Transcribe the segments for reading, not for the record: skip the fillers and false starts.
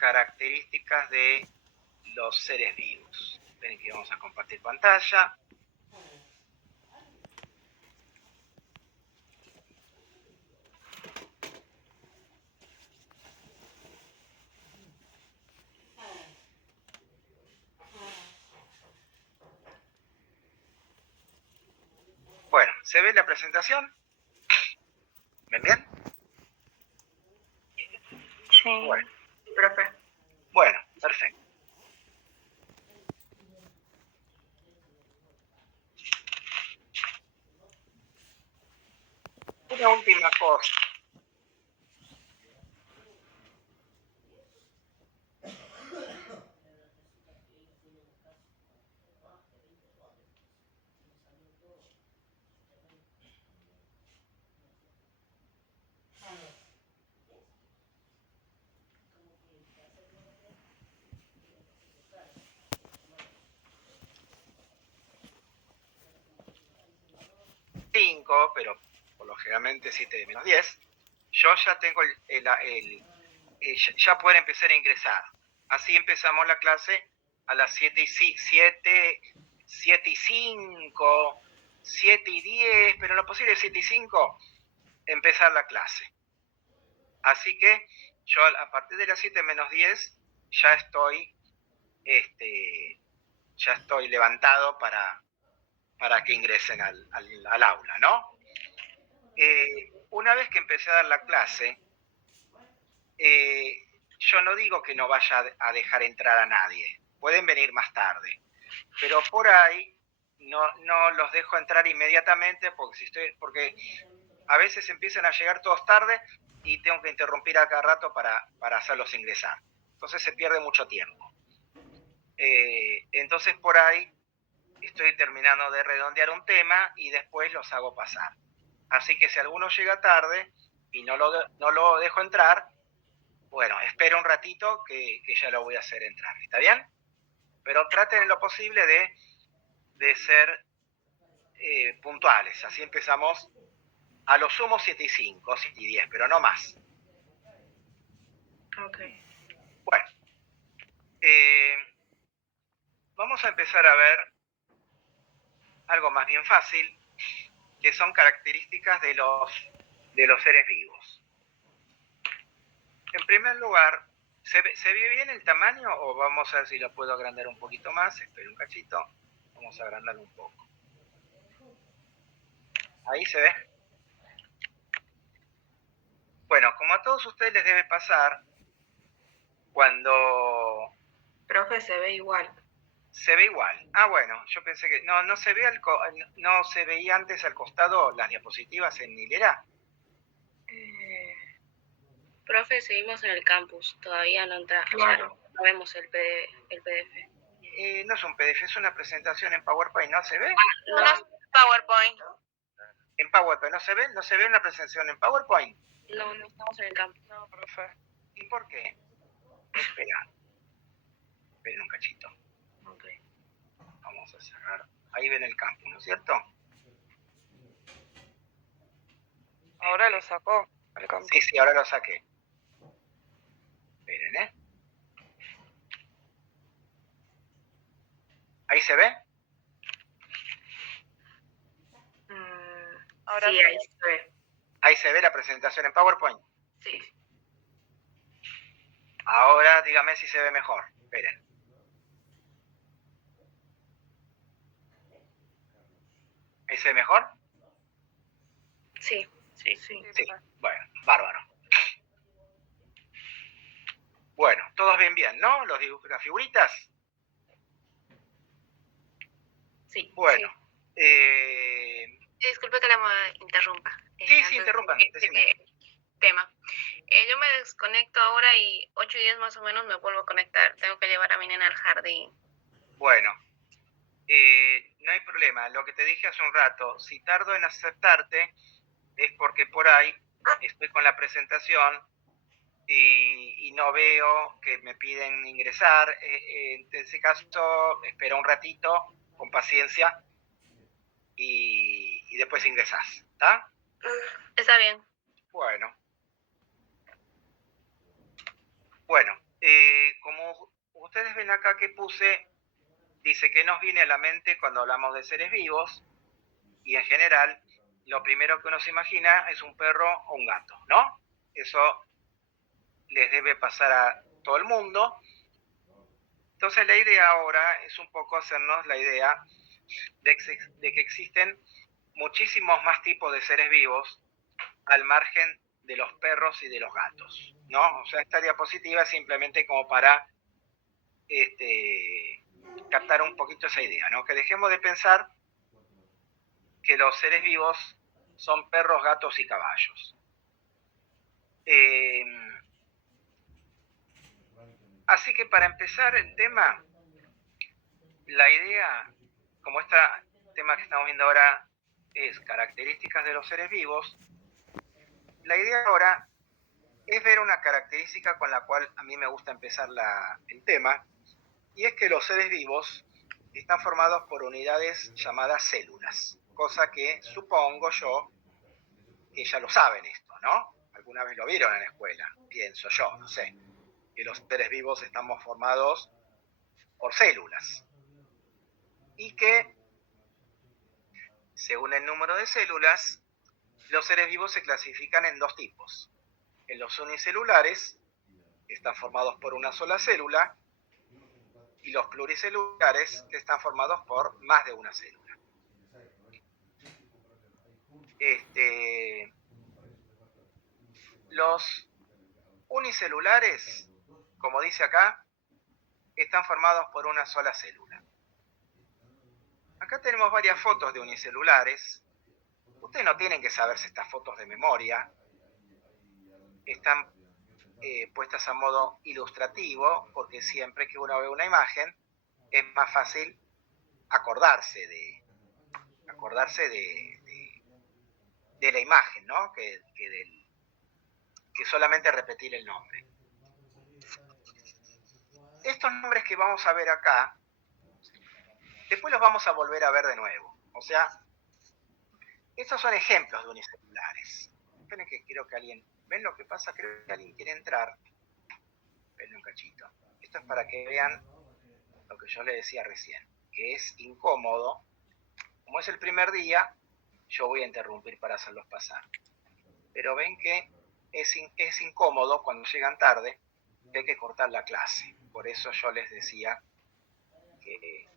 características de los seres vivos. Ven que vamos a compartir pantalla. Bueno, ¿se ve la presentación? ¿Ven bien? Sí. Bueno, Profe. bueno, perfecto. Una última cosa. Pero por lo generalmente 7 menos 10, yo ya tengo ya pueden empezar a ingresar. Así empezamos la clase a las 7 y 5, 7 y 10, pero en lo posible 7 y 5, empezar la clase. Así que yo a partir de las 7 menos 10 ya estoy levantado para que ingresen al aula, ¿no? Una vez que empecé a dar la clase, yo no digo que no vaya a dejar entrar a nadie, pueden venir más tarde, pero por ahí no los dejo entrar inmediatamente porque a veces empiezan a llegar todos tarde y tengo que interrumpir a cada rato para hacerlos ingresar. Entonces se pierde mucho tiempo. Entonces por ahí estoy terminando de redondear un tema y después los hago pasar. Así que si alguno llega tarde y no lo dejo entrar, bueno, espero un ratito que ya lo voy a hacer entrar. ¿Está bien? Pero traten en lo posible de ser puntuales. Así empezamos a lo sumo 7 y 5, 7 y 10, pero no más. Ok. Bueno, vamos a empezar a ver algo más bien fácil, que son características de los seres vivos. En primer lugar, ¿se ve bien el tamaño o vamos a ver si lo puedo agrandar un poquito más? Espera un cachito, vamos a agrandarlo un poco. ¿Ahí se ve? Bueno, como a todos ustedes les debe pasar, cuando... Profe, se ve igual. Se ve igual. Ah, bueno, yo pensé que... No se ve no se veía antes al costado las diapositivas en hilera. Profe, seguimos en el campus, todavía no entra, Claro. no vemos el PDF. No es un PDF, es una presentación en PowerPoint, ¿no se ve? No es PowerPoint. En PowerPoint, ¿no se ve? ¿No se ve una presentación en PowerPoint? No estamos en el campus. No, profe. ¿Y por qué? Esperen un cachito. Ok. Vamos a cerrar. Ahí ven el campus, ¿no es cierto? Ahora lo sacó al campo. Sí, ahora lo saqué. Esperen, ¿eh? ¿Ahí se ve? Ahora Sí, sí. ahí se ve. ¿Ahí se ve la presentación en PowerPoint? Sí. Ahora dígame si se ve mejor. Esperen. ¿Ahí se ve mejor? Sí. Sí, bueno, bárbaro. Bueno, todos ven bien, ¿no? Las figuritas. Sí. Bueno. Disculpe que la interrumpa. Sí, interrumpan. Decime. Tema. Yo me desconecto ahora y 8 y 10 más o menos me vuelvo a conectar. Tengo que llevar a mi nena al jardín. Bueno, no hay problema. Lo que te dije hace un rato, si tardo en aceptarte es porque por ahí estoy con la presentación y no veo que me piden ingresar. En ese caso, espera un ratito, con paciencia, y después ingresás. ¿Está? Está bien. Bueno, Ustedes ven acá que puse, dice que nos viene a la mente cuando hablamos de seres vivos, y en general lo primero que uno se imagina es un perro o un gato, ¿no? Eso les debe pasar a todo el mundo. Entonces la idea ahora es un poco hacernos la idea de que existen muchísimos más tipos de seres vivos al margen de los perros y de los gatos, ¿no? O sea, esta diapositiva es simplemente como para captar un poquito esa idea, ¿no? Que dejemos de pensar que los seres vivos son perros, gatos y caballos. Así que para empezar el tema, la idea, como este tema que estamos viendo ahora es características de los seres vivos, la idea ahora es ver una característica con la cual a mí me gusta empezar el tema, y es que los seres vivos están formados por unidades llamadas células, cosa que supongo yo que ya lo saben esto, ¿no? Alguna vez lo vieron en la escuela, pienso yo, no sé, que los seres vivos estamos formados por células, y que, según el número de células, los seres vivos se clasifican en dos tipos. En los unicelulares, que están formados por una sola célula, y los pluricelulares, que están formados por más de una célula. Los unicelulares, como dice acá, están formados por una sola célula. Acá tenemos varias fotos de unicelulares. Ustedes no tienen que saberse estas fotos de memoria. Están puestas a modo ilustrativo, porque siempre que uno ve una imagen, es más fácil acordarse de la imagen, ¿no? que solamente repetir el nombre. Estos nombres que vamos a ver acá, después los vamos a volver a ver de nuevo. O sea, estos son ejemplos de unicelulares. Esperen que quiero que alguien... ¿Ven lo que pasa? Creo que alguien quiere entrar. Ven un cachito. Esto es para que vean lo que yo les decía recién, que es incómodo. Como es el primer día, yo voy a interrumpir para hacerlos pasar. Pero ven que es incómodo cuando llegan tarde, que hay que cortar la clase. Por eso yo les decía que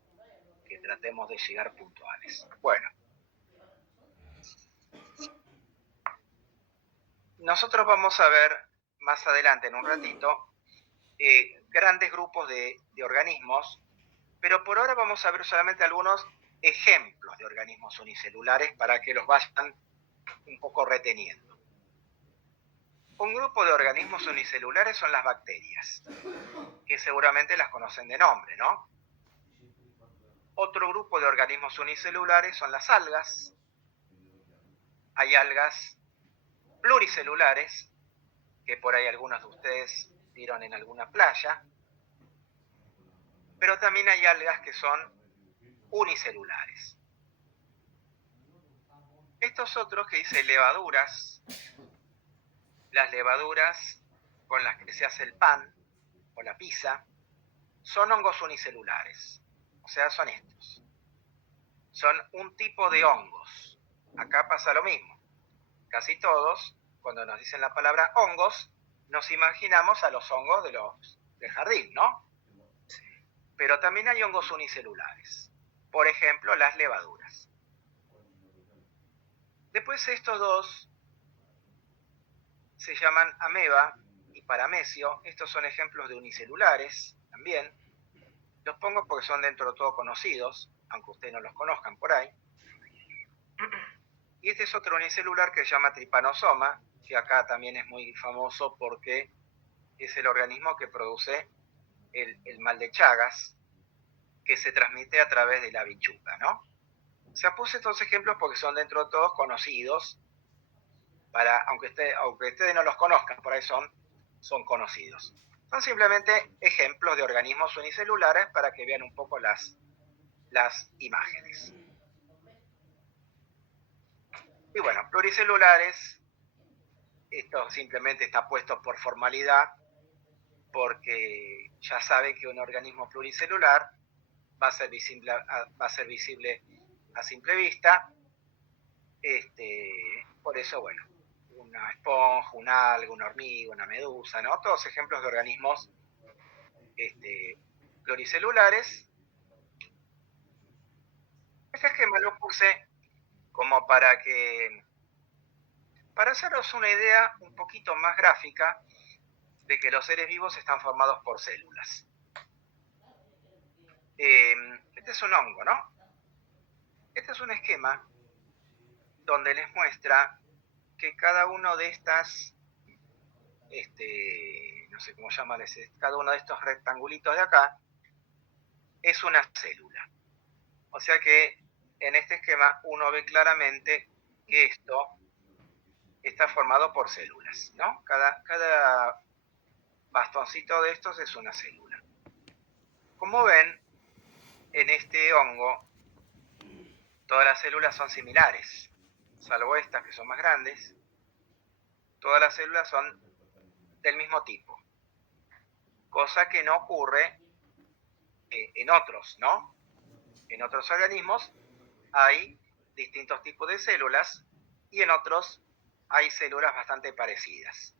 tratemos de llegar puntuales. Bueno, nosotros vamos a ver más adelante, en un ratito, grandes grupos de organismos, pero por ahora vamos a ver solamente algunos ejemplos de organismos unicelulares para que los vayan un poco reteniendo. Un grupo de organismos unicelulares son las bacterias, que seguramente las conocen de nombre, ¿no? Otro grupo de organismos unicelulares son las algas. Hay algas pluricelulares, que por ahí algunos de ustedes vieron en alguna playa, pero también hay algas que son unicelulares. Estos otros que dice levaduras, las levaduras con las que se hace el pan o la pizza, son hongos unicelulares, o sea, son estos. Son un tipo de hongos. Acá pasa lo mismo. Casi todos, cuando nos dicen la palabra hongos, nos imaginamos a los hongos del jardín, ¿no? Pero también hay hongos unicelulares. Por ejemplo, las levaduras. Después estos dos se llaman ameba y paramesio. Estos son ejemplos de unicelulares también. Los pongo porque son dentro de todo conocidos, aunque ustedes no los conozcan por ahí. Y este es otro unicelular que se llama Trypanosoma, que acá también es muy famoso porque es el organismo que produce el mal de Chagas, que se transmite a través de la bichuca, ¿no? O sea, puse estos ejemplos porque son dentro de todos conocidos, aunque ustedes no los conozcan, por ahí son conocidos. Son simplemente ejemplos de organismos unicelulares para que vean un poco las imágenes. Y bueno, pluricelulares, esto simplemente está puesto por formalidad, porque ya sabe que un organismo pluricelular va a ser visible a simple vista. Por eso, bueno, una esponja, un alga, una hormiga, una medusa, ¿no? Todos ejemplos de organismos pluricelulares. Este esquema lo puse como para hacernos una idea un poquito más gráfica de que los seres vivos están formados por células. Este es un hongo, ¿no? Este es un esquema donde les muestra que cada uno de estas, no sé cómo llamarles, cada uno de estos rectangulitos de acá es una célula. O sea que en este esquema uno ve claramente que esto está formado por células, ¿no? Cada bastoncito de estos es una célula. Como ven, en este hongo todas las células son similares, salvo estas que son más grandes. Todas las células son del mismo tipo, cosa que no ocurre en otros, ¿no? En otros organismos hay distintos tipos de células y en otros hay células bastante parecidas.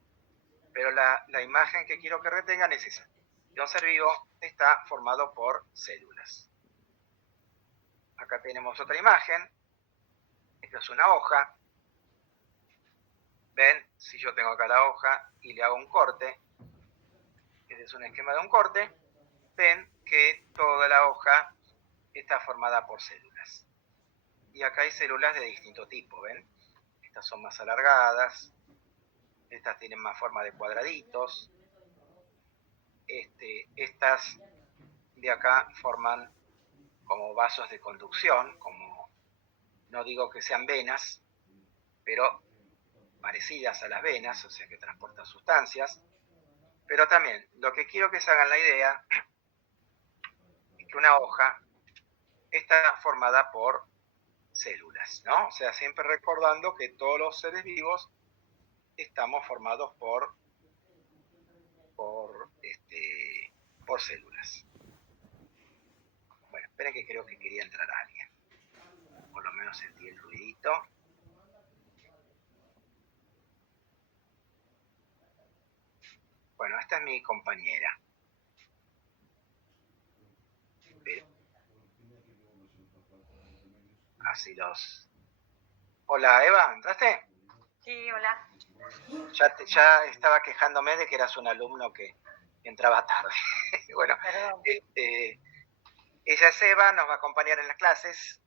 Pero la imagen que quiero que retengan es esa. Un ser vivo está formado por células. Acá tenemos otra imagen. Esta es una hoja. Ven, si yo tengo acá la hoja y le hago un corte, este es un esquema de un corte, ven que toda la hoja está formada por células. Y acá hay células de distinto tipo, ¿ven? Estas son más alargadas, estas tienen más forma de cuadraditos, estas de acá forman como vasos de conducción, como, no digo que sean venas, pero parecidas a las venas, o sea que transportan sustancias. Pero también, lo que quiero que se hagan la idea es que una hoja está formada por células, ¿no? O sea, siempre recordando que todos los seres vivos estamos formados por células. Bueno, esperen que creo que quería entrar alguien. Por lo menos sentí el ruidito. Bueno, esta es mi compañera. Así los... Hola, Eva, ¿entraste? Sí, hola. Ya estaba quejándome de que eras un alumno que entraba tarde. Bueno, Perdón. ella es Eva, nos va a acompañar en las clases.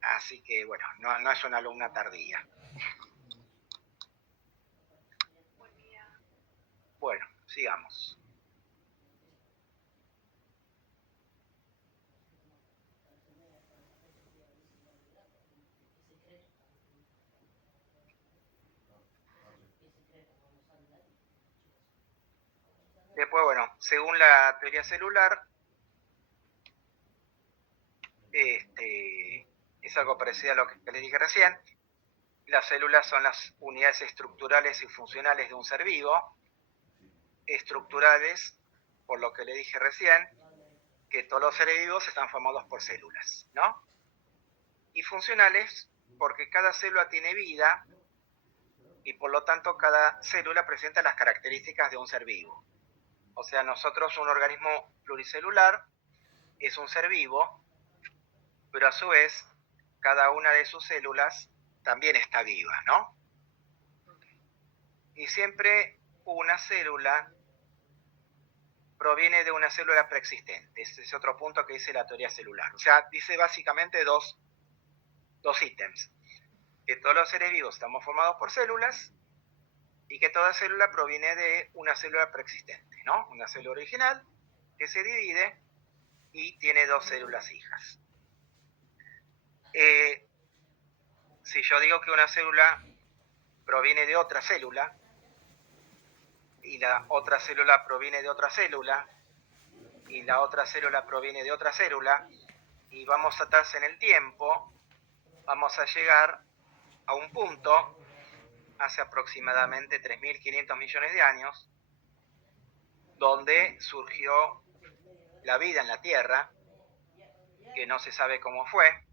Así que, bueno, no es una alumna tardía. Bueno, sigamos. Después, bueno, según la teoría celular, es algo parecido a lo que les dije recién. Las células son las unidades estructurales y funcionales de un ser vivo. Estructurales, por lo que le dije recién, que todos los seres vivos están formados por células, ¿no? Y funcionales, porque cada célula tiene vida y por lo tanto cada célula presenta las características de un ser vivo. O sea, nosotros, un organismo pluricelular, es un ser vivo, pero a su vez, cada una de sus células también está viva, ¿no? Y siempre una célula proviene de una célula preexistente. Ese es otro punto que dice la teoría celular. O sea, dice básicamente dos ítems. Que todos los seres vivos estamos formados por células y que toda célula proviene de una célula preexistente, ¿no? Una célula original que se divide y tiene dos células hijas. Si yo digo que una célula proviene de otra célula y la otra célula proviene de otra célula y la otra célula proviene de otra célula y vamos atrás en el tiempo, vamos a llegar a un punto hace aproximadamente 3.500 millones de años donde surgió la vida en la Tierra, que no se sabe cómo fue,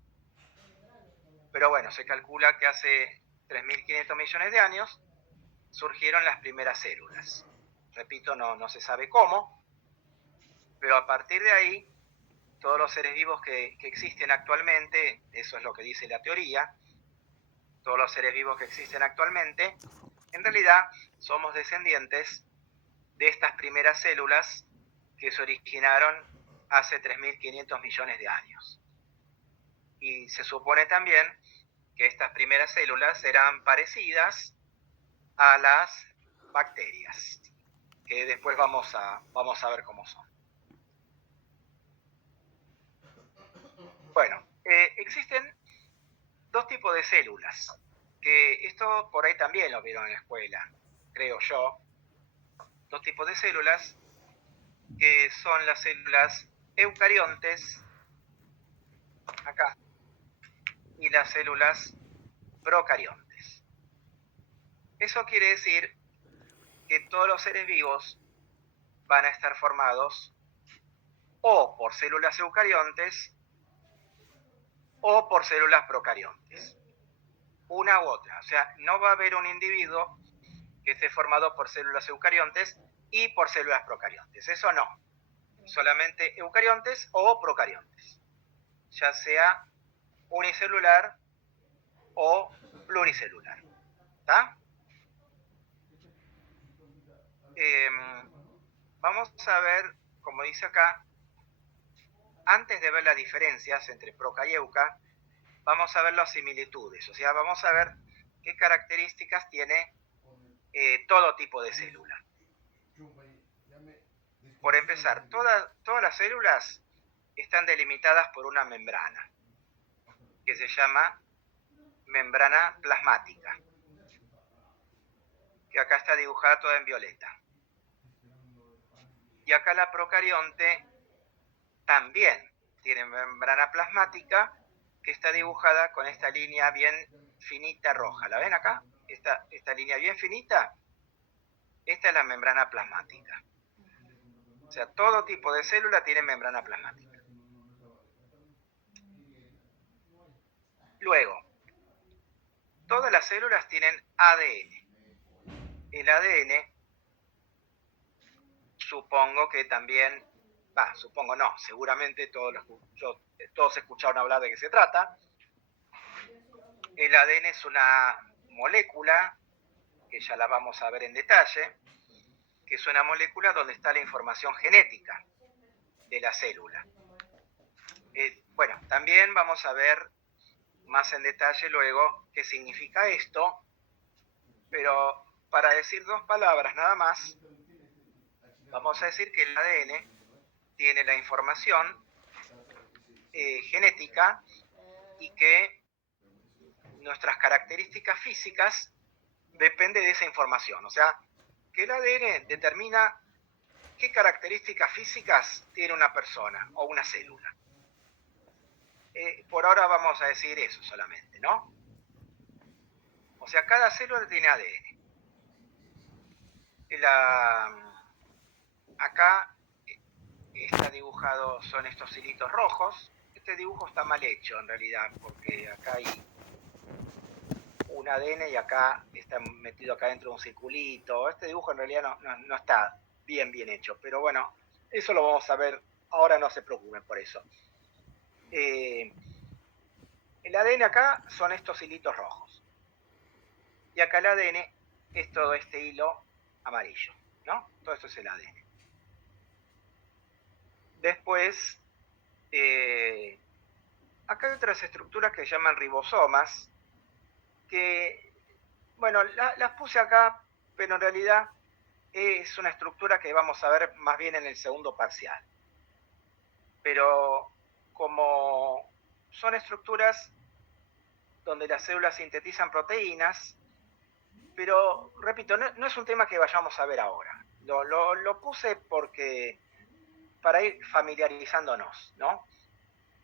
pero bueno, se calcula que hace 3.500 millones de años surgieron las primeras células. Repito, no se sabe cómo, pero a partir de ahí, todos los seres vivos que existen actualmente, eso es lo que dice la teoría, todos los seres vivos que existen actualmente, en realidad somos descendientes de estas primeras células que se originaron hace 3.500 millones de años. Y se supone también que estas primeras células eran parecidas a las bacterias, que después vamos a ver cómo son. Bueno, existen dos tipos de células, que esto por ahí también lo vieron en la escuela, creo yo. Dos tipos de células, que son las células eucariontes, acá, y las células procariontes. Eso quiere decir que todos los seres vivos van a estar formados o por células eucariontes o por células procariontes. Una u otra. O sea, no va a haber un individuo que esté formado por células eucariontes y por células procariontes. Eso no. Solamente eucariontes o procariontes. Ya sea unicelular o pluricelular. ¿Está? Vamos a ver, como dice acá, antes de ver las diferencias entre proca y euca, vamos a ver las similitudes. O sea, vamos a ver qué características tiene todo tipo de célula. Por empezar, todas las células están delimitadas por una membrana, que se llama membrana plasmática, que acá está dibujada toda en violeta. Y acá la procarionte también tiene membrana plasmática, que está dibujada con esta línea bien finita roja. ¿La ven acá? Esta línea bien finita, esta es la membrana plasmática. O sea, todo tipo de célula tiene membrana plasmática. Luego, todas las células tienen ADN. El ADN, supongo que también, supongo no, seguramente todos escucharon hablar de qué se trata. El ADN es una molécula, que ya la vamos a ver en detalle, que es una molécula donde está la información genética de la célula. Bueno, también vamos a ver más en detalle luego qué significa esto, pero para decir dos palabras nada más, vamos a decir que el ADN tiene la información genética y que nuestras características físicas dependen de esa información. O sea, que el ADN determina qué características físicas tiene una persona o una célula. Por ahora vamos a decir eso solamente, ¿no? O sea, cada célula tiene ADN. Acá está dibujado, son estos hilitos rojos. Este dibujo está mal hecho en realidad, porque acá hay un ADN y acá está metido acá dentro de un circulito. Este dibujo en realidad no está bien hecho, pero bueno, eso lo vamos a ver, ahora no se preocupen por eso. El ADN acá son estos hilitos rojos. Y acá el ADN es todo este hilo amarillo, ¿no? Todo esto es el ADN. Después, acá hay otras estructuras que se llaman ribosomas, que, bueno, las puse acá, pero en realidad es una estructura que vamos a ver más bien en el segundo parcial. Pero como son estructuras donde las células sintetizan proteínas, pero repito, no es un tema que vayamos a ver ahora. Lo puse porque para ir familiarizándonos, ¿no?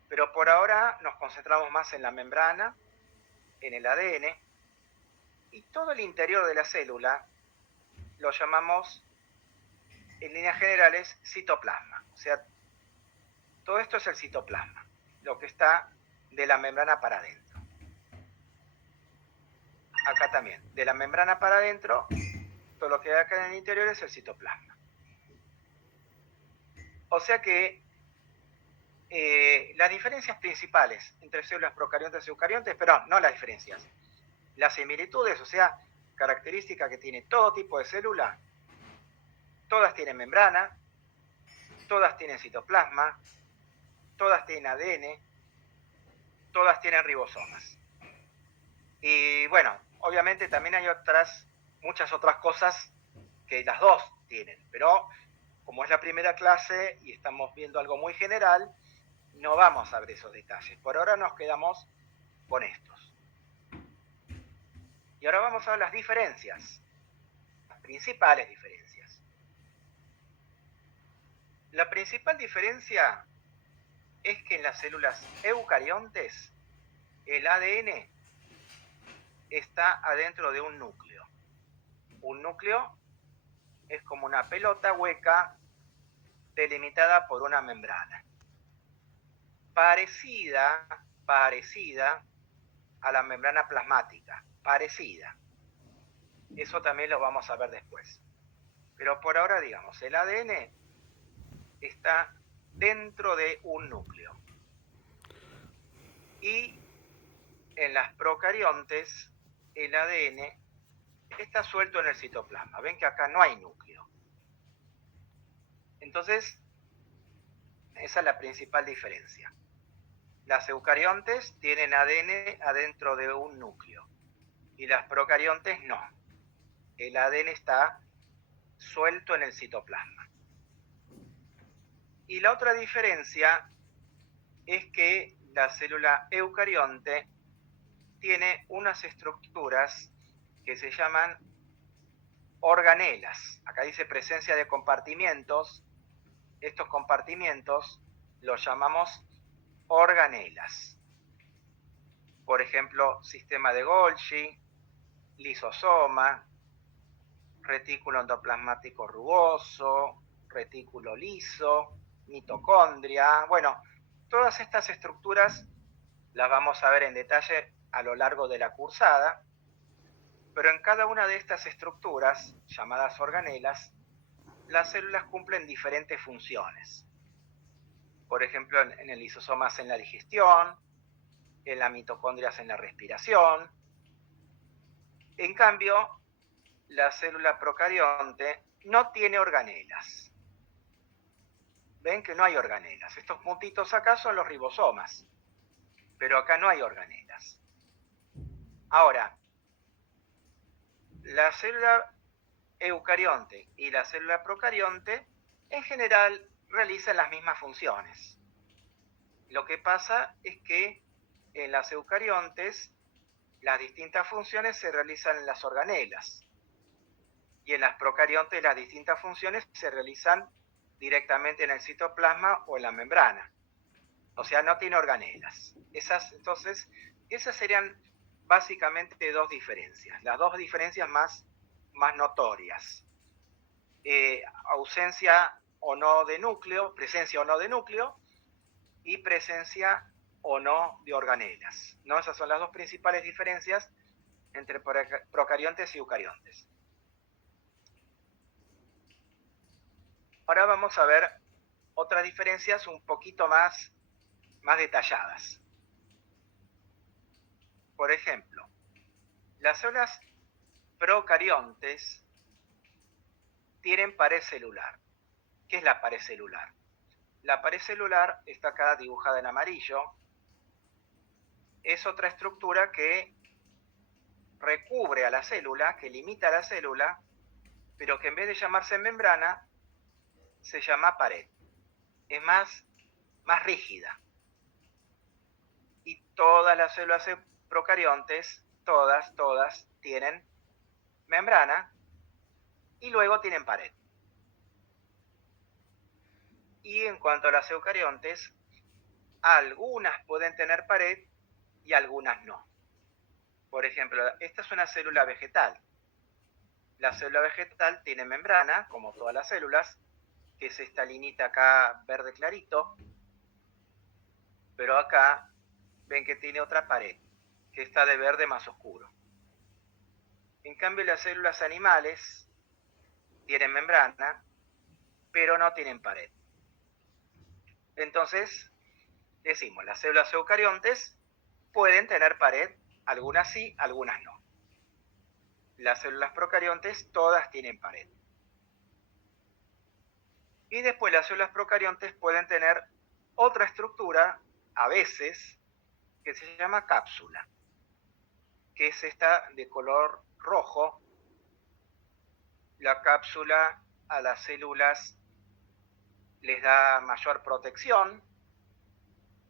Pero por ahora nos concentramos más en la membrana, en el ADN, y todo el interior de la célula lo llamamos en líneas generales, citoplasma. O sea, todo esto es el citoplasma, lo que está de la membrana para adentro. Acá también, de la membrana para adentro, todo lo que hay acá en el interior es el citoplasma. O sea que las diferencias principales entre células procariontes y eucariontes, pero no las diferencias, las similitudes, o sea, características que tiene todo tipo de célula, todas tienen membrana, todas tienen citoplasma, todas tienen ADN, todas tienen ribosomas. Y bueno, obviamente también hay muchas otras cosas que las dos tienen, pero como es la primera clase y estamos viendo algo muy general, no vamos a ver esos detalles. Por ahora nos quedamos con estos. Y ahora vamos a ver las diferencias, las principales diferencias. La principal diferencia es que en las células eucariontes el ADN está adentro de un núcleo. Un núcleo es como una pelota hueca delimitada por una membrana. Parecida a la membrana plasmática. Parecida. Eso también lo vamos a ver después. Pero por ahora, digamos, el ADN está dentro de un núcleo. Y en las procariontes, el ADN está suelto en el citoplasma. Ven que acá no hay núcleo. Entonces, esa es la principal diferencia. Las eucariontes tienen ADN adentro de un núcleo y las procariontes no. El ADN está suelto en el citoplasma. Y la otra diferencia es que la célula eucarionte tiene unas estructuras que se llaman organelas. Acá dice presencia de compartimientos. Estos compartimientos los llamamos organelas. Por ejemplo, sistema de Golgi, lisosoma, retículo endoplasmático rugoso, retículo liso, mitocondria. Bueno, todas estas estructuras las vamos a ver en detalle a lo largo de la cursada, pero en cada una de estas estructuras, llamadas organelas, las células cumplen diferentes funciones. Por ejemplo, en el lisosoma en la digestión, en la mitocondria en la respiración. En cambio, la célula procarionte no tiene organelas. Ven que no hay organelas. Estos puntitos acá son los ribosomas, pero acá no hay organelas. Ahora, la célula eucarionte y la célula procarionte en general realizan las mismas funciones. Lo que pasa es que en las eucariontes las distintas funciones se realizan en las organelas y en las procariontes las distintas funciones se realizan directamente en el citoplasma o en la membrana. O sea, no tiene organelas. Entonces, esas serían básicamente dos diferencias. Las dos diferencias más notorias. Ausencia o no de núcleo, presencia o no de núcleo, y presencia o no de organelas. ¿No? Esas son las dos principales diferencias entre procariontes y eucariontes. Ahora vamos a ver otras diferencias un poquito más detalladas. Por ejemplo, las células procariontes tienen pared celular. ¿Qué es la pared celular? La pared celular está acá dibujada en amarillo. Es otra estructura que recubre a la célula, que limita a la célula, pero que en vez de llamarse membrana, se llama pared. Es más rígida. Y todas las células procariontes, todas tienen membrana y luego tienen pared. Y en cuanto a las eucariontes, algunas pueden tener pared y algunas no. Por ejemplo, esta es una célula vegetal. La célula vegetal tiene membrana, como todas las células, que es esta linita acá verde clarito, pero acá ven que tiene otra pared, que está de verde más oscuro. En cambio, las células animales tienen membrana, pero no tienen pared. Entonces, decimos, las células eucariontes pueden tener pared, algunas sí, algunas no. Las células procariontes todas tienen pared. Y después las células procariontes pueden tener otra estructura, a veces, que se llama cápsula, que es esta de color rojo. La cápsula a las células les da mayor protección,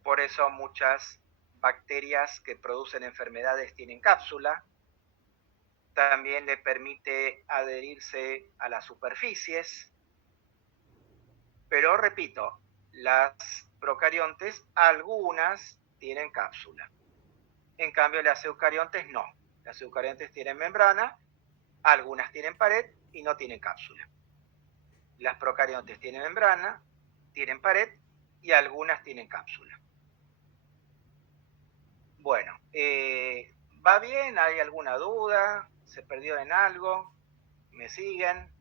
por eso muchas bacterias que producen enfermedades tienen cápsula. También le permite adherirse a las superficies. Pero repito, las procariontes, algunas tienen cápsula. En cambio, las eucariontes no. Las eucariontes tienen membrana, algunas tienen pared y no tienen cápsula. Las procariontes tienen membrana, tienen pared y algunas tienen cápsula. Bueno, ¿va bien? ¿Hay alguna duda? ¿Se perdió en algo? ¿Me siguen?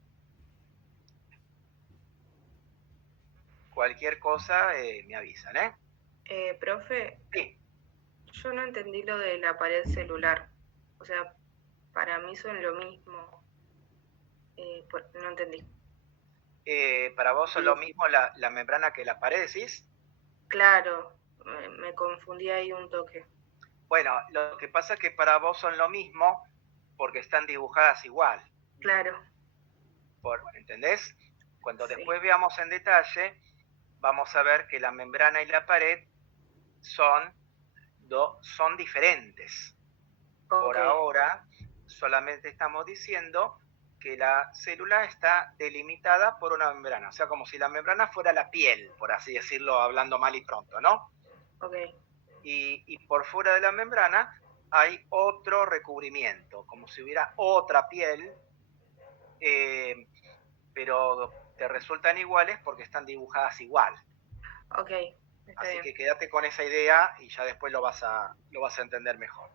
Cualquier cosa me avisan, ¿eh? Profe, Sí. yo no entendí lo de la pared celular. O sea, para mí son lo mismo. No entendí. ¿Para vos son lo mismo la membrana que la pared, decís? Claro, me confundí ahí un toque. Bueno, lo que pasa es que para vos son lo mismo porque están dibujadas igual. Claro. ¿Entendés? Cuando Sí. después veamos en detalle, vamos a ver que la membrana y la pared son diferentes. Por Okay. ahora, solamente estamos diciendo que la célula está delimitada por una membrana, o sea, como si la membrana fuera la piel, por así decirlo, hablando mal y pronto, ¿no? Okay. Y por fuera de la membrana hay otro recubrimiento, como si hubiera otra piel, pero te resultan iguales porque están dibujadas igual. Okay. Así que quédate con esa idea y ya después lo vas a entender mejor.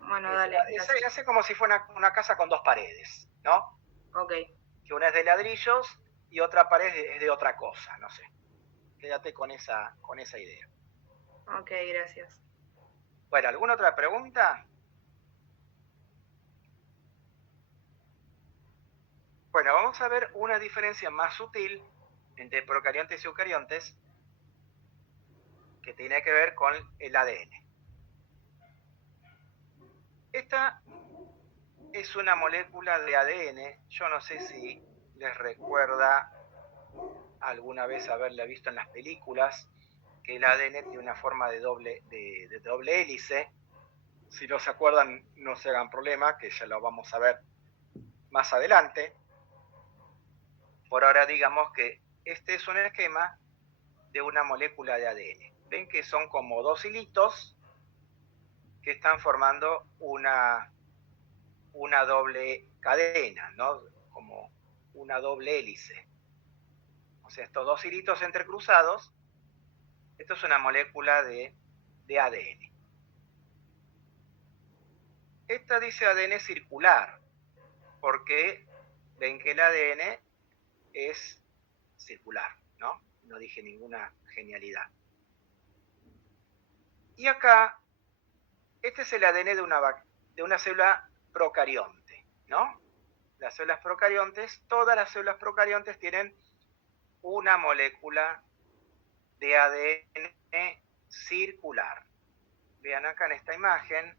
Bueno, dale. Es como si fuera una casa con dos paredes, ¿no? Okay. Que una es de ladrillos y otra pared es de otra cosa, no sé. Quédate con esa idea. Okay, gracias. Bueno, ¿alguna otra pregunta? Bueno, vamos a ver una diferencia más sutil entre procariontes y eucariontes que tiene que ver con el ADN. Esta es una molécula de ADN, yo no sé si les recuerda alguna vez haberla visto en las películas, que el ADN tiene una forma de doble hélice. Si no se acuerdan, no se hagan problema, que ya lo vamos a ver más adelante. Por ahora digamos que este es un esquema de una molécula de ADN. Ven que son como dos hilitos que están formando una doble cadena, ¿no? Como una doble hélice. O sea, estos dos hilitos entrecruzados, esto es una molécula de ADN. Esta dice ADN circular, porque ven que el ADN es circular, ¿no? No dije ninguna genialidad. Y acá, este es el ADN de una célula procarionte, ¿no? Las células procariontes, todas las células procariontes tienen una molécula de ADN circular. Vean acá en esta imagen,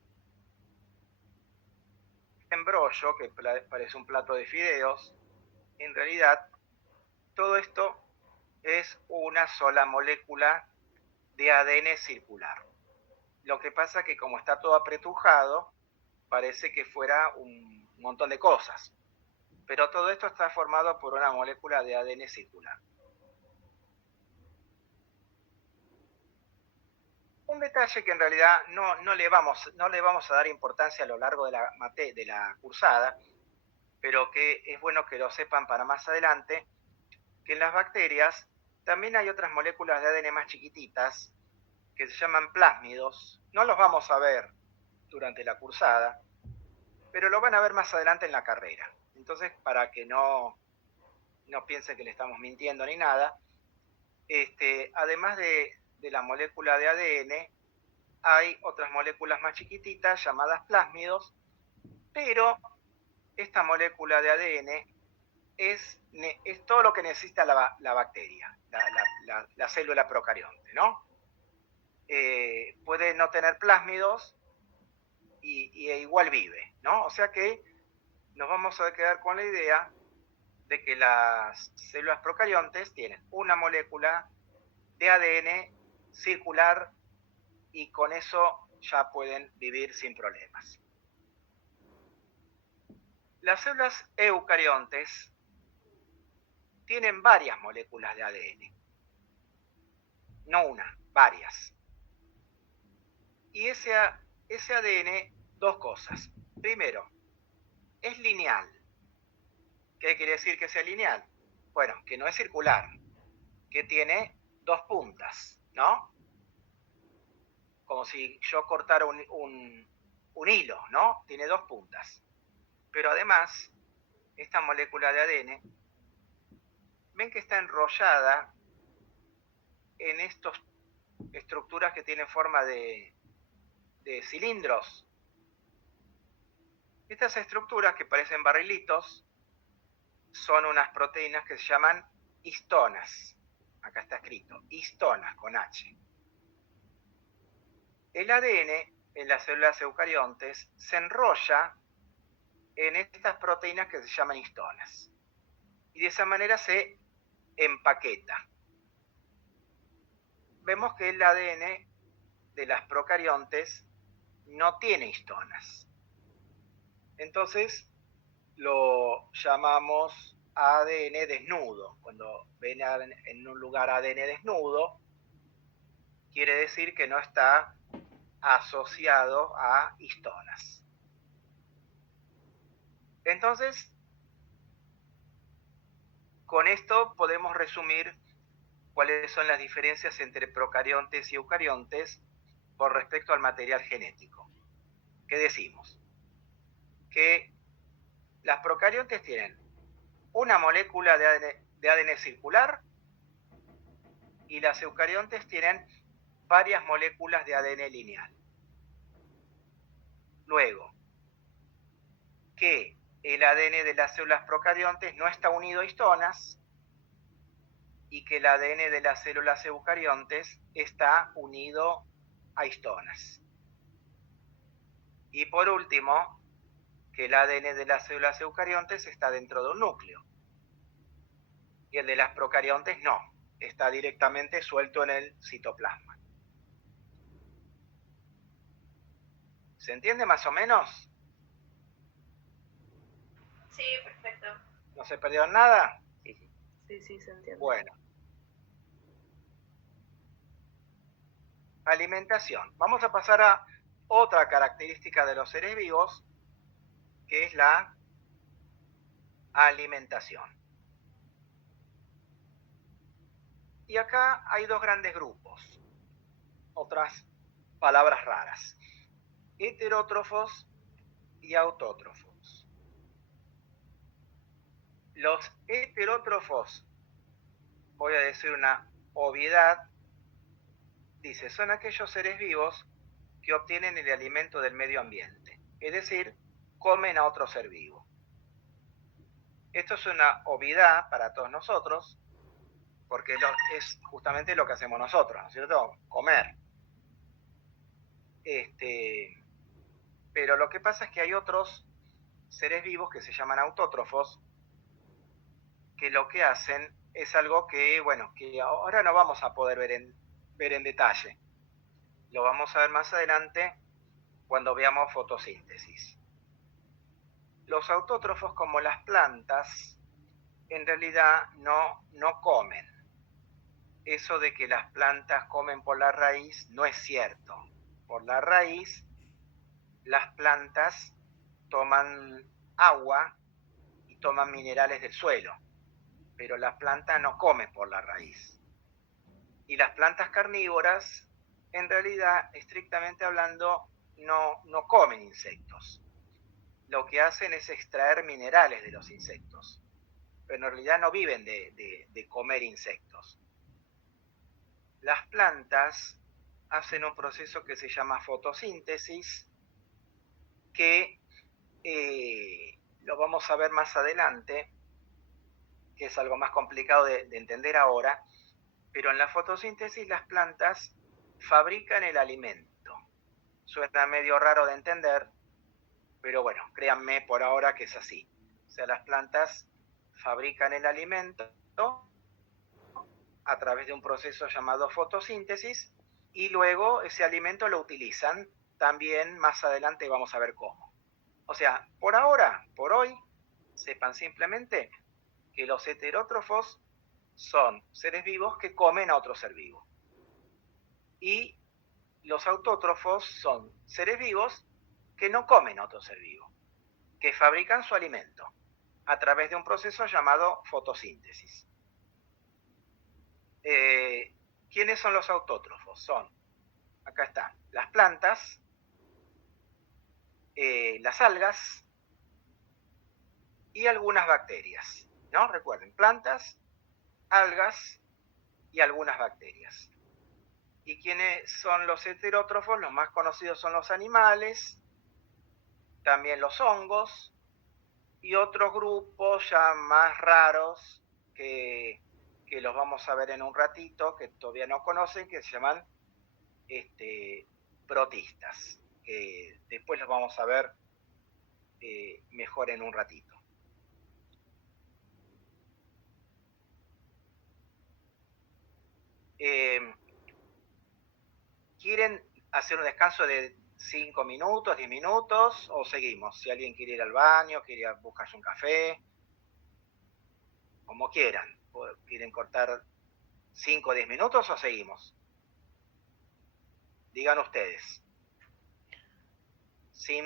este embrollo, que parece un plato de fideos, en realidad todo esto es una sola molécula de ADN circular. Lo que pasa es que como está todo apretujado, parece que fuera un montón de cosas. Pero todo esto está formado por una molécula de ADN circular. Un detalle que en realidad no le vamos a dar importancia a lo largo de la cursada, pero que es bueno que lo sepan para más adelante, que en las bacterias también hay otras moléculas de ADN más chiquititas que se llaman plásmidos. No los vamos a ver durante la cursada, pero lo van a ver más adelante en la carrera. Entonces, para que no piense que le estamos mintiendo ni nada, además de la molécula de ADN, hay otras moléculas más chiquititas llamadas plásmidos, pero esta molécula de ADN es todo lo que necesita la bacteria, la célula procarionte, ¿no? Puede no tener plásmidos y igual vive, ¿no? O sea que nos vamos a quedar con la idea de que las células procariontes tienen una molécula de ADN circular y con eso ya pueden vivir sin problemas. Las células eucariontes tienen varias moléculas de ADN. No una, varias. Y ese ADN, dos cosas. Primero, es lineal. ¿Qué quiere decir que sea lineal? Bueno, que no es circular, que tiene dos puntas, ¿no? Como si yo cortara un hilo, ¿no? Tiene dos puntas. Pero además, esta molécula de ADN, ven que está enrollada en estas estructuras que tienen forma de cilindros. Estas estructuras que parecen barrilitos son unas proteínas que se llaman histonas. Acá está escrito, histonas con H. El ADN en las células eucariontes se enrolla en estas proteínas que se llaman histonas. Y de esa manera se empaqueta. Vemos que el ADN de las procariontes no tiene histonas. Entonces lo llamamos ADN desnudo. Cuando ven en un lugar ADN desnudo, quiere decir que no está asociado a histonas. Entonces, con esto podemos resumir cuáles son las diferencias entre procariontes y eucariontes por respecto al material genético. ¿Qué decimos? Que las procariontes tienen una molécula de ADN circular y las eucariontes tienen varias moléculas de ADN lineal. Luego, que el ADN de las células procariontes no está unido a histonas y que el ADN de las células eucariontes está unido a histonas. Y por último, que el ADN de las células eucariontes está dentro de un núcleo y el de las procariontes no, está directamente suelto en el citoplasma. ¿Se entiende más o menos? Sí, perfecto. ¿No se perdieron nada? Sí, se entiende. Bueno. Alimentación. Vamos a pasar a otra característica de los seres vivos, que es la alimentación. Y acá hay dos grandes grupos, otras palabras raras, heterótrofos y autótrofos. Los heterótrofos, voy a decir una obviedad, dice, son aquellos seres vivos que obtienen el alimento del medio ambiente, es decir, comen a otro ser vivo. Esto es una obviedad para todos nosotros, porque es justamente lo que hacemos nosotros, ¿no es cierto? Comer. Pero lo que pasa es que hay otros seres vivos que se llaman autótrofos, que lo que hacen es algo que, bueno, que ahora no vamos a poder ver en detalle. Lo vamos a ver más adelante cuando veamos fotosíntesis. Los autótrofos, como las plantas, en realidad no comen. Eso de que las plantas comen por la raíz no es cierto. Por la raíz, las plantas toman agua y toman minerales del suelo. pero la planta no come por la raíz. Y las plantas carnívoras, en realidad, estrictamente hablando, no comen insectos. Lo que hacen es extraer minerales de los insectos, pero en realidad no viven de comer insectos. Las plantas hacen un proceso que se llama fotosíntesis, que lo vamos a ver más adelante, que es algo más complicado de entender ahora, pero en la fotosíntesis las plantas fabrican el alimento. Suena medio raro de entender, pero bueno, créanme por ahora que es así. O sea, las plantas fabrican el alimento a través de un proceso llamado fotosíntesis y luego ese alimento lo utilizan. También más adelante vamos a ver cómo. O sea, por ahora, por hoy, sepan simplemente que los heterótrofos son seres vivos que comen a otro ser vivo. Y los autótrofos son seres vivos que no comen a otro ser vivo, que fabrican su alimento a través de un proceso llamado fotosíntesis. ¿Quiénes son los autótrofos? Son, acá está, las plantas, las algas y algunas bacterias, ¿no? Recuerden, plantas, algas y algunas bacterias. ¿Y quiénes son los heterótrofos? Los más conocidos son los animales, también los hongos y otros grupos ya más raros que los vamos a ver en un ratito, que todavía no conocen, que se llaman protistas, que después los vamos a ver mejor en un ratito. ¿Quieren hacer un descanso de 5 minutos, 10 minutos o seguimos? Si alguien quiere ir al baño, quiere buscarse un café, como quieran. ¿Quieren cortar 5 o 10 minutos o seguimos? Digan ustedes. Sin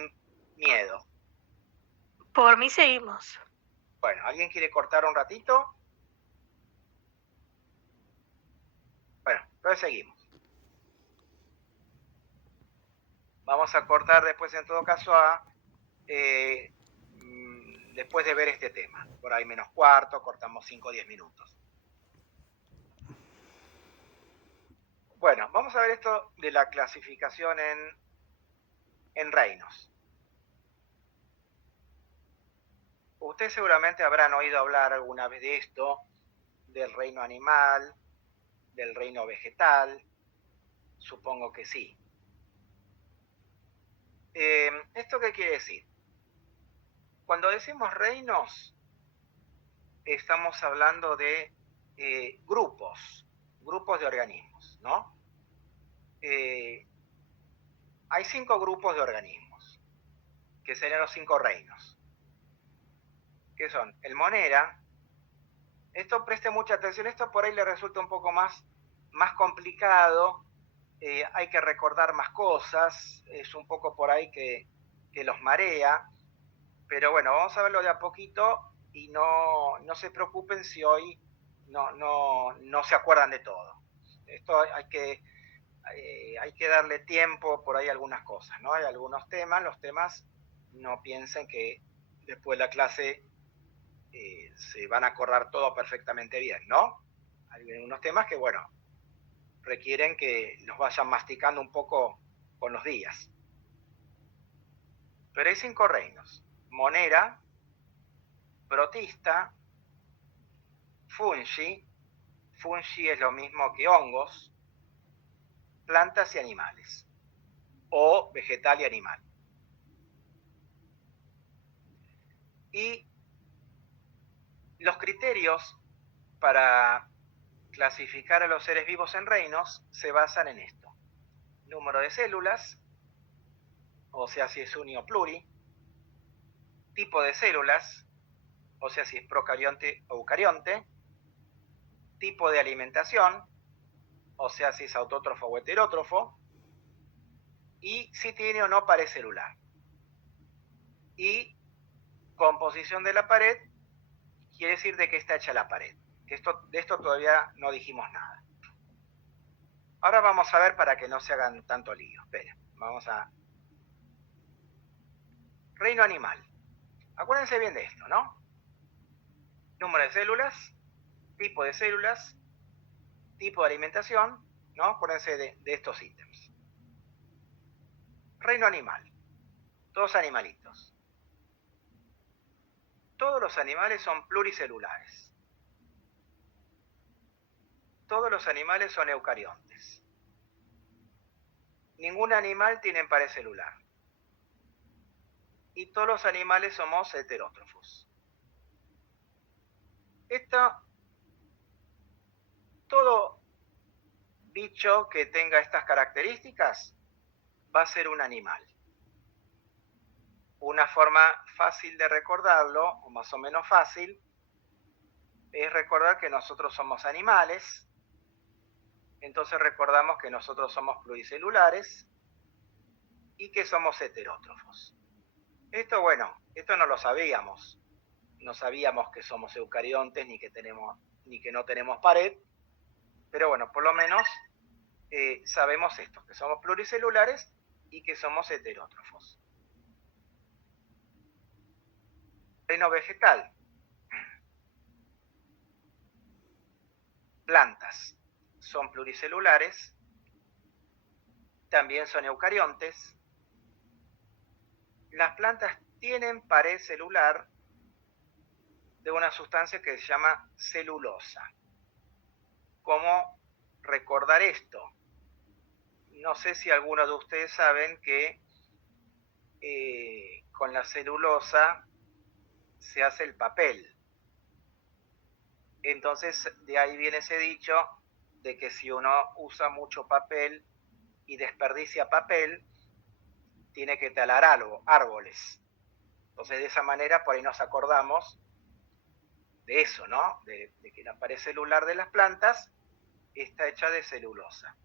miedo. Por mí seguimos. Bueno, ¿alguien quiere cortar un ratito? Bueno, entonces seguimos. Vamos a cortar después en todo caso después de ver este tema. Por ahí menos cuarto, cortamos 5 o 10 minutos. Bueno, vamos a ver esto de la clasificación en reinos. Ustedes seguramente habrán oído hablar alguna vez de esto, del reino animal, del reino vegetal, supongo que sí. ¿Esto qué quiere decir? Cuando decimos reinos, estamos hablando de grupos de organismos, ¿no? Hay 5 grupos de organismos, que serían los 5 reinos, que son el monera. Esto preste mucha atención, esto por ahí le resulta un poco más complicado, hay que recordar más cosas, es un poco por ahí que los marea, pero bueno, vamos a verlo de a poquito y no se preocupen si hoy no se acuerdan de todo. Esto hay que darle tiempo por ahí a algunas cosas, ¿no? Hay algunos temas, los temas no piensen que después de la clase se van a acordar todo perfectamente bien, ¿no? Hay unos temas que, bueno, requieren que los vayan masticando un poco con los días. Pero hay 5 reinos: monera, protista, fungi es lo mismo que hongos, plantas y animales, o vegetal y animal. Y los criterios para clasificar a los seres vivos en reinos se basan en esto: número de células, o sea si es uni o pluri, tipo de células, o sea si es procarionte o eucarionte, tipo de alimentación, o sea si es autótrofo o heterótrofo, y si tiene o no pared celular. Y composición de la pared, quiere decir de qué está hecha la pared. De esto todavía no dijimos nada. Ahora vamos a ver para que no se hagan tanto lío. Esperen, vamos a... Reino animal. Acuérdense bien de esto, ¿no? Número de células, tipo de células, tipo de alimentación, ¿no? Acuérdense de estos ítems. Reino animal. Todos animalitos. Todos los animales son pluricelulares. Todos los animales son eucariontes. Ningún animal tiene pared celular. Y todos los animales somos heterótrofos. Todo bicho que tenga estas características va a ser un animal. Una forma fácil de recordarlo, o más o menos fácil, es recordar que nosotros somos animales. Entonces recordamos que nosotros somos pluricelulares y que somos heterótrofos. Esto no lo sabíamos. No sabíamos que somos eucariontes ni que no tenemos pared. Pero bueno, por lo menos sabemos esto, que somos pluricelulares y que somos heterótrofos. Reino vegetal. Plantas son pluricelulares, también son eucariontes. Las plantas tienen pared celular de una sustancia que se llama celulosa. ¿Cómo recordar esto? No sé si algunos de ustedes saben que con la celulosa se hace el papel. Entonces de ahí viene ese dicho de que si uno usa mucho papel y desperdicia papel, tiene que talar árboles. Entonces de esa manera por ahí nos acordamos de eso, ¿no? De que la pared celular de las plantas está hecha de celulosa.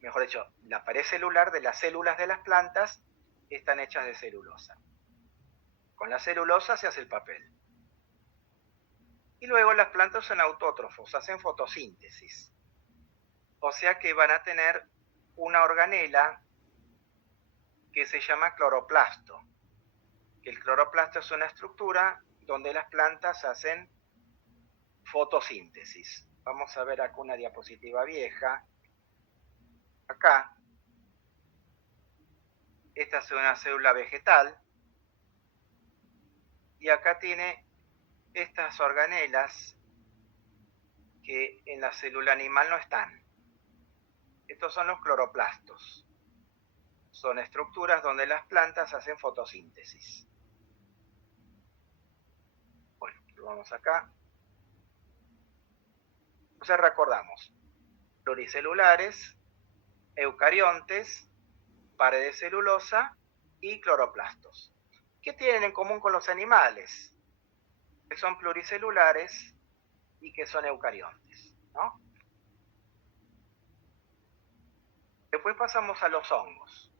Mejor dicho, la pared celular de las células de las plantas están hechas de celulosa. Con la celulosa se hace el papel. Y luego las plantas son autótrofos, hacen fotosíntesis. O sea que van a tener una organela que se llama cloroplasto. El cloroplasto es una estructura donde las plantas hacen fotosíntesis. Vamos a ver acá una diapositiva vieja. Acá, esta es una célula vegetal. Y acá tiene estas organelas que en la célula animal no están. Estos son los cloroplastos. Son estructuras donde las plantas hacen fotosíntesis. Bueno, lo vamos acá. Entonces recordamos, pluricelulares, eucariontes, pared de celulosa y cloroplastos. ¿Qué tienen en común con los animales? Que son pluricelulares y que son eucariontes, ¿no? Después pasamos a los hongos.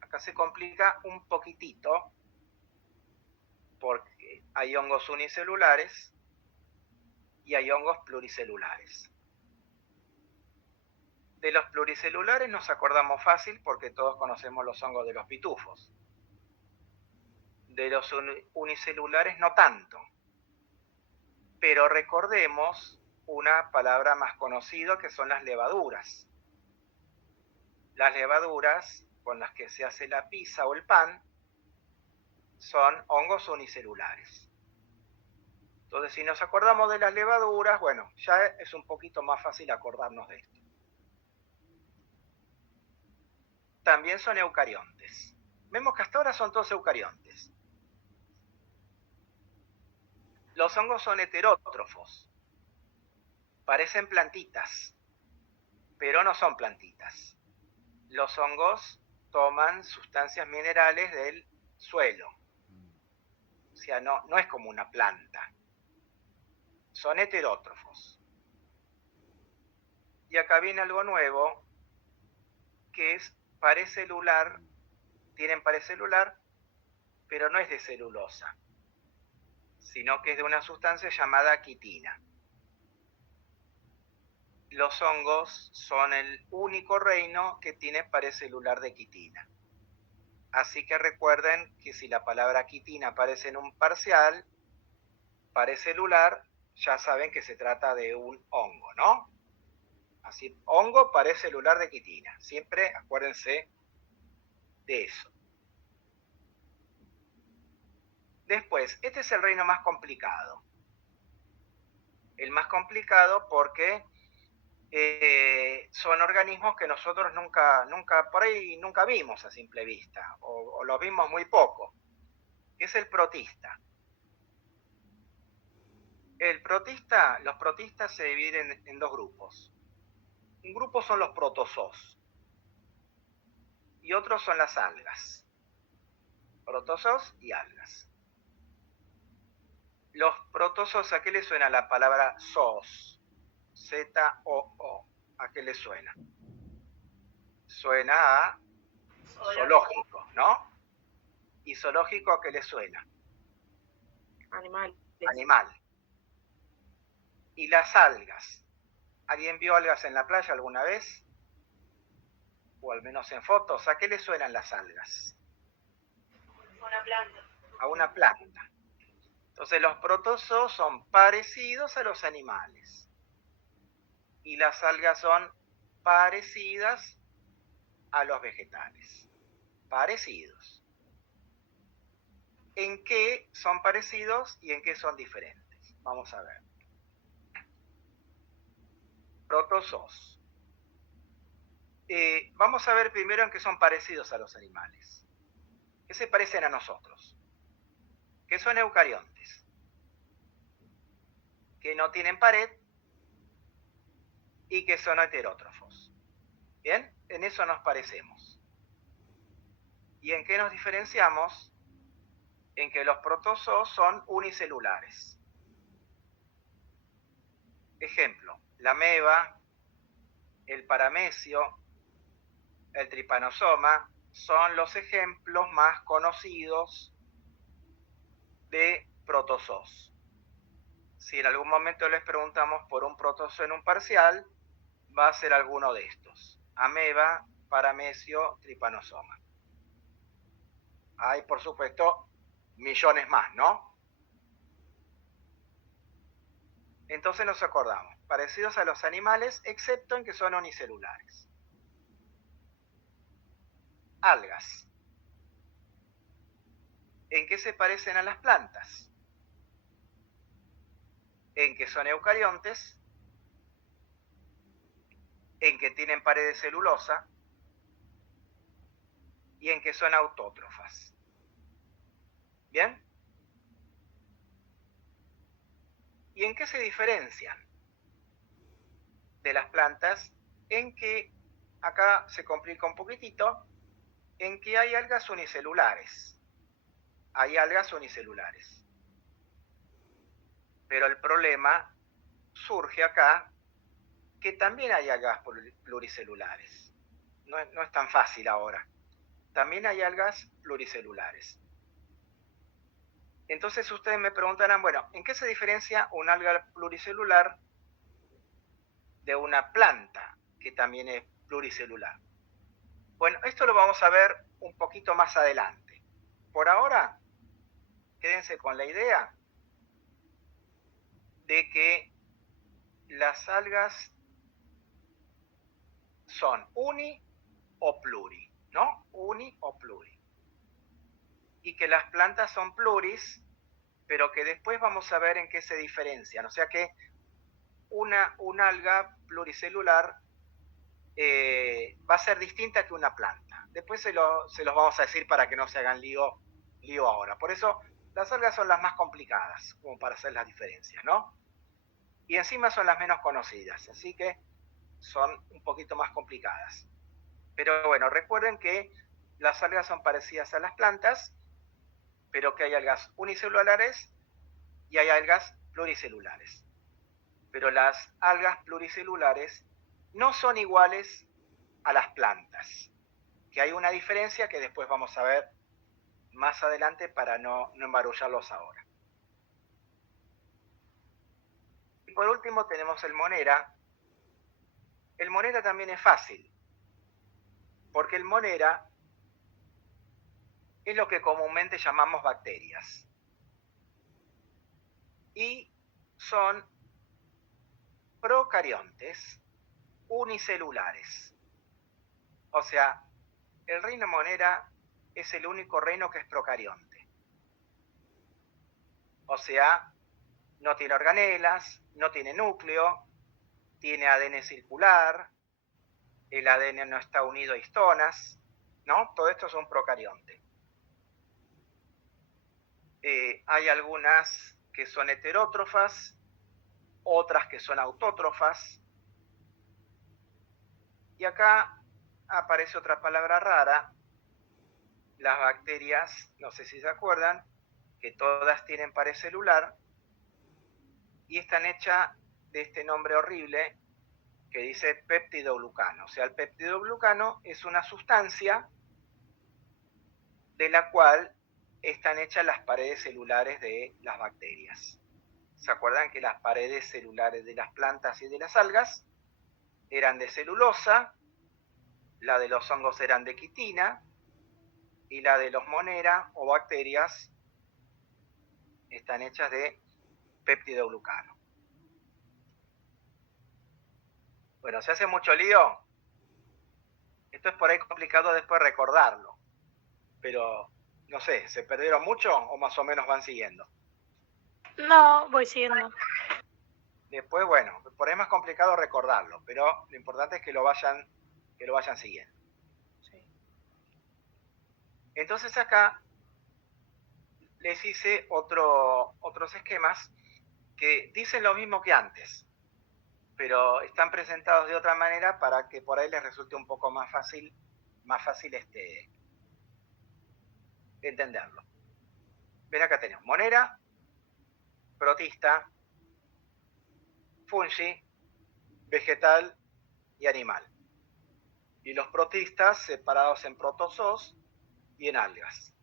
Acá se complica un poquitito porque hay hongos unicelulares y hay hongos pluricelulares. De los pluricelulares nos acordamos fácil porque todos conocemos los hongos de los pitufos. De los unicelulares no tanto. Pero recordemos una palabra más conocida que son las levaduras. Las levaduras con las que se hace la pizza o el pan son hongos unicelulares. Entonces, si nos acordamos de las levaduras, bueno, ya es un poquito más fácil acordarnos de esto. También son eucariontes. Vemos que hasta ahora son todos eucariontes. Los hongos son heterótrofos. Parecen plantitas, pero no son plantitas. Los hongos toman sustancias minerales del suelo. O sea, no es como una planta. Son heterótrofos. Y acá viene algo nuevo, que es pared celular. Tienen pared celular, pero no es de celulosa. sino que es de una sustancia llamada quitina. Los hongos son el único reino que tiene pared celular de quitina. Así que recuerden que si la palabra quitina aparece en un parcial, pared celular, ya saben que se trata de un hongo, ¿no? Así, hongo, pared celular de quitina. Siempre acuérdense de eso. Después, este es el reino más complicado. El más complicado porque son organismos que nosotros por ahí nunca vimos a simple vista, o los vimos muy poco, que es el protista. Los protistas se dividen en dos grupos. Un grupo son los protozoos y otros son las algas. Protozoos y algas. Los protozoos, ¿a qué le suena la palabra zoos? Z-O-O. ¿A qué le suena? Suena a zoológico, ¿no? ¿Y zoológico a qué le suena? Animales. Animal. ¿Y las algas? ¿Alguien vio algas en la playa alguna vez? O al menos en fotos. ¿A qué le suenan las algas? Una planta. A una planta. Entonces los protozoos son parecidos a los animales. Y las algas son parecidas a los vegetales. Parecidos. ¿En qué son parecidos y en qué son diferentes? Vamos a ver. Protozoos. Vamos a ver primero en qué son parecidos a los animales. ¿Qué se parecen a nosotros? Que son eucariontes. Que no tienen pared y que son heterótrofos. ¿Bien? En eso nos parecemos. ¿Y en qué nos diferenciamos? En que los protozoos son unicelulares. Ejemplo, la ameba, el paramecio, el trypanosoma son los ejemplos más conocidos de protozoos. Si en algún momento les preguntamos por un protozoo en un parcial, va a ser alguno de estos: ameba, paramecio, trypanosoma. Hay, por supuesto, millones más, ¿no? Entonces nos acordamos, parecidos a los animales, excepto en que son unicelulares. Algas. ¿En qué se parecen a las plantas? En que son eucariontes, en que tienen pared de celulosa y en que son autótrofas. ¿Bien? ¿Y en qué se diferencian de las plantas? En que, acá se complica un poquitito, en que hay algas unicelulares. Hay algas unicelulares. Pero el problema surge acá, que también hay algas pluricelulares. No es tan fácil ahora. También hay algas pluricelulares. Entonces ustedes me preguntarán, bueno, ¿en qué se diferencia un alga pluricelular de una planta que también es pluricelular? Bueno, esto lo vamos a ver un poquito más adelante. Por ahora, quédense con la idea de que las algas son uni o pluri, ¿no? Uni o pluri. Y que las plantas son pluris, pero que después vamos a ver en qué se diferencian. O sea que una alga pluricelular va a ser distinta que una planta. Después se los vamos a decir para que no se hagan lío ahora. Por eso las algas son las más complicadas, como para hacer las diferencias, ¿no? Y encima son las menos conocidas, así que son un poquito más complicadas. Pero bueno, recuerden que las algas son parecidas a las plantas, pero que hay algas unicelulares y hay algas pluricelulares. Pero las algas pluricelulares no son iguales a las plantas, que hay una diferencia que después vamos a ver más adelante para no embarullarlos ahora. por último tenemos el Monera. El Monera también es fácil, porque el Monera es lo que comúnmente llamamos bacterias. Y son procariontes unicelulares. O sea, el reino Monera es el único reino que es procarionte. O sea, no tiene organelas, no tiene núcleo, tiene ADN circular, el ADN no está unido a histonas, ¿no? Todo esto es un procarionte. Hay algunas que son heterótrofas, otras que son autótrofas. Y acá aparece otra palabra rara. Las bacterias, no sé si se acuerdan, que todas tienen pared celular y están hechas de este nombre horrible que dice peptidoglucano. O sea, el peptidoglucano es una sustancia de la cual están hechas las paredes celulares de las bacterias. ¿Se acuerdan que las paredes celulares de las plantas y de las algas eran de celulosa? La de los hongos eran de quitina y la de los Monera o bacterias están hechas de peptidoglucano. Bueno, ¿se hace mucho lío? Esto es por ahí complicado después recordarlo, pero no sé, ¿se perdieron mucho o más o menos van siguiendo? No, voy siguiendo. Después, bueno, por ahí es más complicado recordarlo, pero lo importante es que lo vayan siguiendo. Sí. Entonces acá les hice otros esquemas que dicen lo mismo que antes, pero están presentados de otra manera para que por ahí les resulte un poco más fácil entenderlo. Ven, acá tenemos Monera, protista, fungi, vegetal y animal. Y los protistas separados en protozoos y en algas.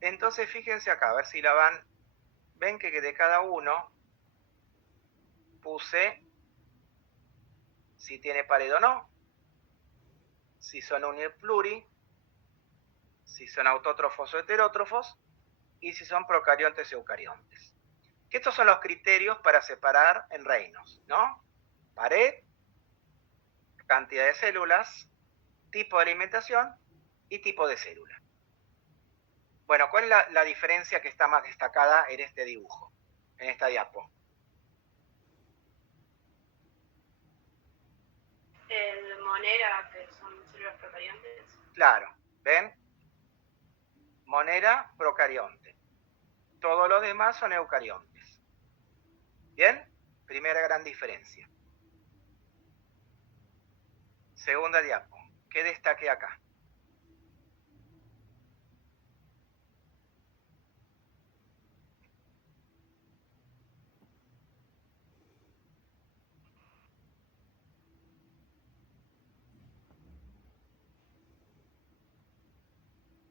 Entonces fíjense acá, a ver si la van. Ven que de cada uno puse si tiene pared o no, si son unipluri, si son autótrofos o heterótrofos, y si son procariontes o eucariontes. Que estos son los criterios para separar en reinos, ¿no? Pared, cantidad de células, tipo de alimentación y tipo de célula. Bueno, ¿cuál es la diferencia que está más destacada en este dibujo, en esta diapo? El Monera, que son células procariontes. Claro, ¿ven? Monera, procarionte. Todos los demás son eucariontes. ¿Bien? Primera gran diferencia. Segunda diapo. ¿Qué destaqué acá?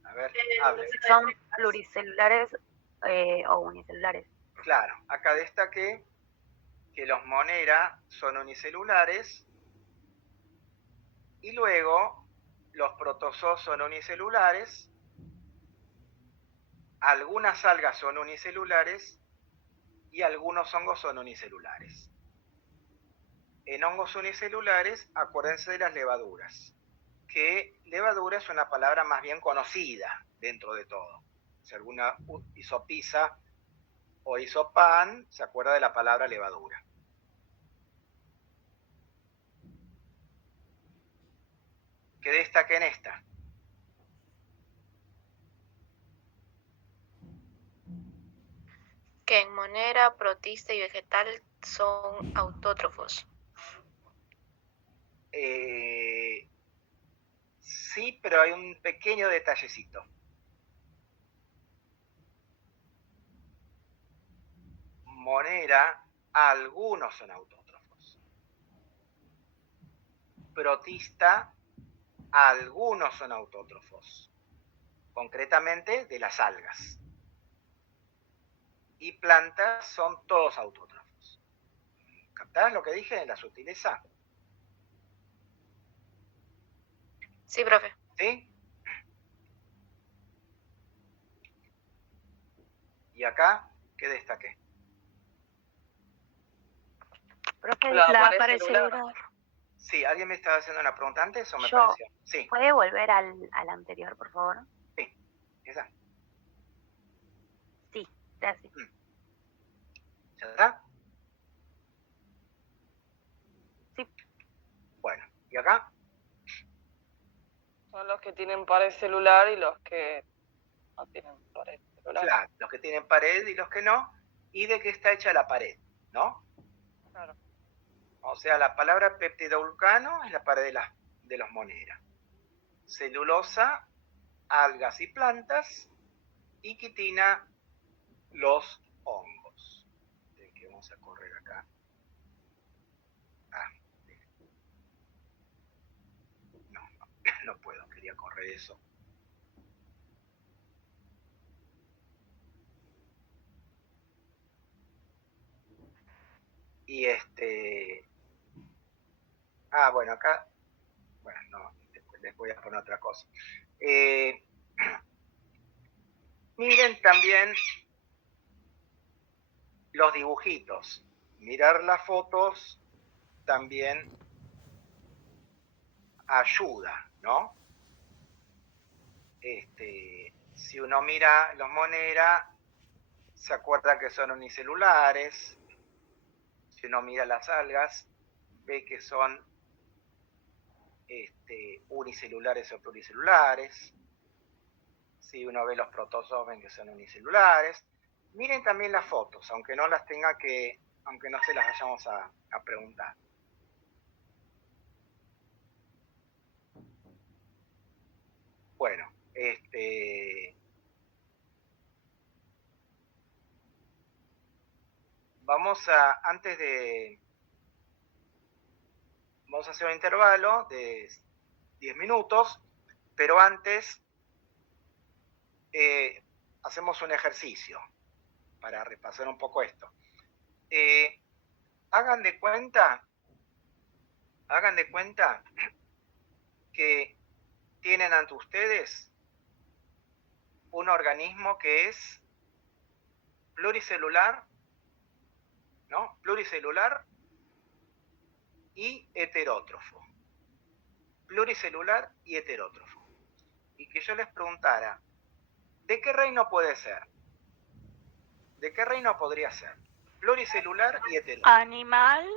A ver, hable. Son pluricelulares o unicelulares. Claro, acá destaqué que los Monera son unicelulares y luego los protozoos son unicelulares, algunas algas son unicelulares y algunos hongos son unicelulares. En hongos unicelulares, acuérdense de las levaduras, que levadura es una palabra más bien conocida dentro de todo. Si alguna hizo pizza o hizo pan, se acuerda de la palabra levadura. ¿Qué destaque en esta? Que en Monera, protista y vegetal son autótrofos. Sí, pero hay un pequeño detallecito. Monera, algunos son autótrofos. Protista, algunos son autótrofos. Concretamente de las algas. y plantas son todos autótrofos. ¿Captás lo que dije? La sutileza. Sí, profe. ¿Sí? ¿Y acá qué destaqué? Profe, La pared celular. Sí, ¿alguien me estaba haciendo una pregunta antes o me Yo. pareció? Sí, ¿Puede volver al anterior, por favor? sí, esa. Sí, gracias. ¿Ya está? Sí. Bueno, ¿y acá? Son los que tienen pared celular y los que no tienen pared celular. Claro, los que tienen pared y los que no. ¿Y de qué está hecha la pared? ¿No? Claro. O sea, la palabra peptidoglucano es la pared de los moneras. Celulosa, algas y plantas. Y quitina, los hongos. Que vamos a correr acá. No puedo, quería correr eso. Y bueno, acá, bueno, no, les voy a poner otra cosa. Miren también los dibujitos. Mirar las fotos también ayuda, ¿no? Si uno mira los moneras, se acuerda que son unicelulares. Si uno mira las algas, ve que son unicelulares o pluricelulares. Si uno ve los protozoos, ven que son unicelulares. Miren también las fotos, aunque no las tenga que, aunque no se las vayamos a preguntar. Bueno, vamos a hacer un intervalo de 10 minutos, pero antes hacemos un ejercicio para repasar un poco esto. Hagan de cuenta que tienen ante ustedes un organismo que es pluricelular, ¿no? Pluricelular y heterótrofo. Pluricelular y heterótrofo. Y que yo les preguntara, ¿de qué reino puede ser? ¿De qué reino podría ser? Pluricelular y heterótrofo. Animal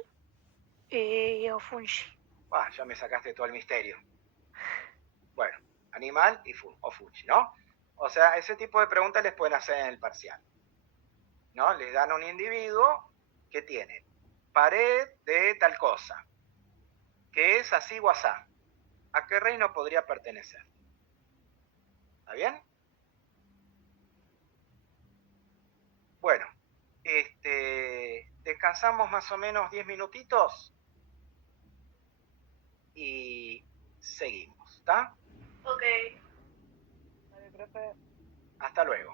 o fungi. Ya me sacaste todo el misterio. Bueno, animal o fungi, ¿no? O sea, ese tipo de preguntas les pueden hacer en el parcial, ¿no? Les dan un individuo que tiene pared de tal cosa, que es así o asá. ¿A qué reino podría pertenecer? ¿Está bien? Bueno, descansamos más o menos 10 minutitos y seguimos, ¿está? Ok. Vale, profe. Hasta luego.